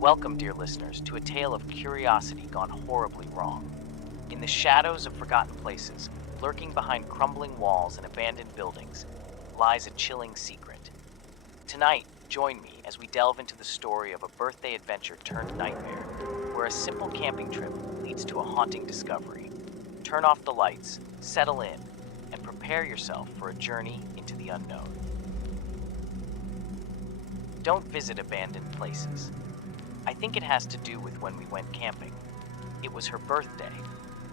Welcome, dear listeners, to a tale of curiosity gone horribly wrong. In the shadows of forgotten places, lurking behind crumbling walls and abandoned buildings, lies a chilling secret. Tonight, join me as we delve into the story of a birthday adventure turned nightmare, where a simple camping trip leads to a haunting discovery. Turn off the lights, settle in, and prepare yourself for a journey into the unknown. Don't visit abandoned places. I think it has to do with when we went camping. It was her birthday.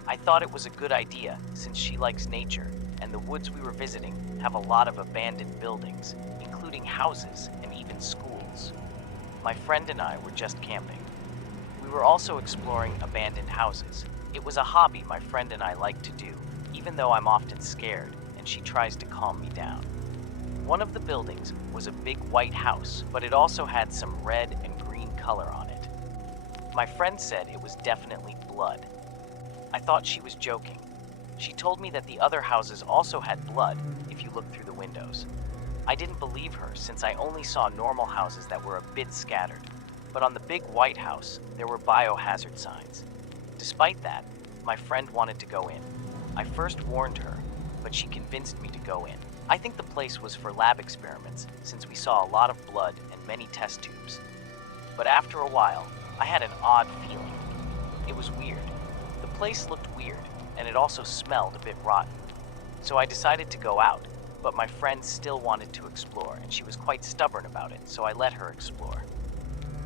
I thought it was a good idea since she likes nature, and the woods we were visiting have a lot of abandoned buildings, including houses and even schools. My friend and I were just camping. We were also exploring abandoned houses. It was a hobby my friend and I like to do, even though I'm often scared and she tries to calm me down. One of the buildings was a big white house, but it also had some red and green color on it. My friend said it was definitely blood. I thought she was joking. She told me that the other houses also had blood if you looked through the windows. I didn't believe her since I only saw normal houses that were a bit scattered, but on the big white house, there were biohazard signs. Despite that, my friend wanted to go in. I first warned her, but she convinced me to go in. I think the place was for lab experiments since we saw a lot of blood and many test tubes. But after a while, I had an odd feeling. It was weird. The place looked weird, and it also smelled a bit rotten. So I decided to go out, but my friend still wanted to explore, and she was quite stubborn about it, so I let her explore.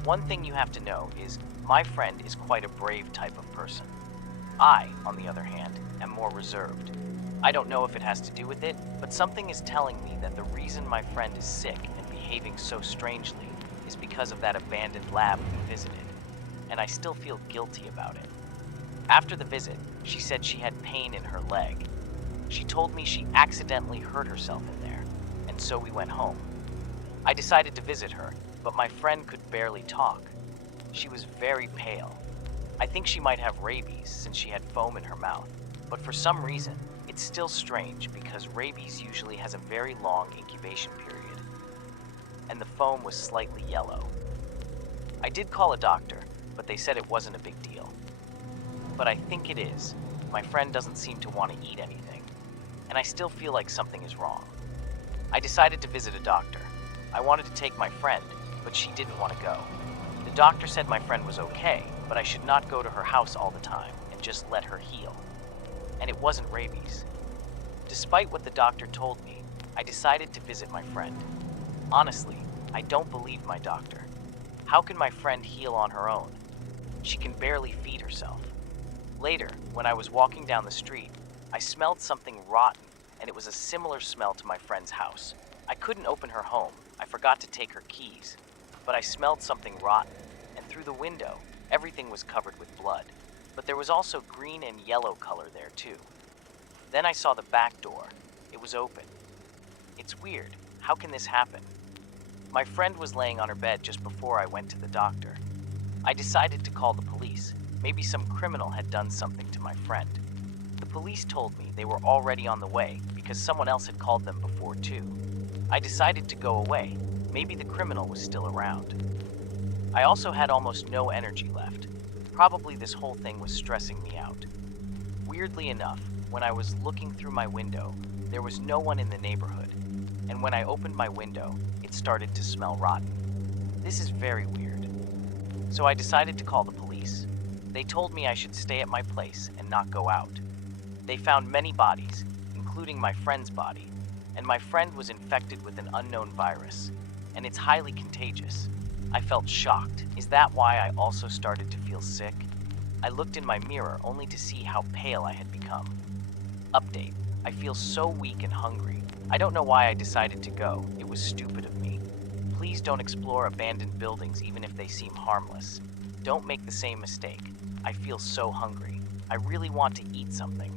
One thing you have to know is my friend is quite a brave type of person. I, on the other hand, am more reserved. I don't know if it has to do with it, but something is telling me that the reason my friend is sick and behaving so strangely is because of that abandoned lab we visited, and I still feel guilty about it. After the visit, she said she had pain in her leg. She told me she accidentally hurt herself in there, and so we went home. I decided to visit her, but my friend could barely talk. She was very pale. I think she might have rabies since she had foam in her mouth, but for some reason, it's still strange because rabies usually has a very long incubation period, and the foam was slightly yellow. I did call a doctor, but they said it wasn't a big deal. But I think it is. My friend doesn't seem to want to eat anything, and I still feel like something is wrong. I decided to visit a doctor. I wanted to take my friend, but she didn't want to go. The doctor said my friend was okay, but I should not go to her house all the time and just let her heal. And it wasn't rabies. Despite what the doctor told me, I decided to visit my friend. Honestly, I don't believe my doctor. How can my friend heal on her own? She can barely feed herself. Later, when I was walking down the street, I smelled something rotten, and it was a similar smell to my friend's house. I couldn't open her home. I forgot to take her keys. But I smelled something rotten, and through the window, everything was covered with blood. But there was also green and yellow color there too. Then I saw the back door. It was open. It's weird. How can this happen? My friend was laying on her bed just before I went to the doctor. I decided to call the police. Maybe some criminal had done something to my friend. The police told me they were already on the way because someone else had called them before too. I decided to go away. Maybe the criminal was still around. I also had almost no energy left. Probably this whole thing was stressing me out. Weirdly enough, when I was looking through my window, there was no one in the neighborhood, and when I opened my window, it started to smell rotten. This is very weird. So I decided to call the police. They told me I should stay at my place and not go out. They found many bodies, including my friend's body, and my friend was infected with an unknown virus, and it's highly contagious. I felt shocked. Is that why I also started to feel sick? I looked in my mirror only to see how pale I had become. Update. I feel so weak and hungry. I don't know why I decided to go. It was stupid of me. Please don't explore abandoned buildings even if they seem harmless. Don't make the same mistake. I feel so hungry. I really want to eat something.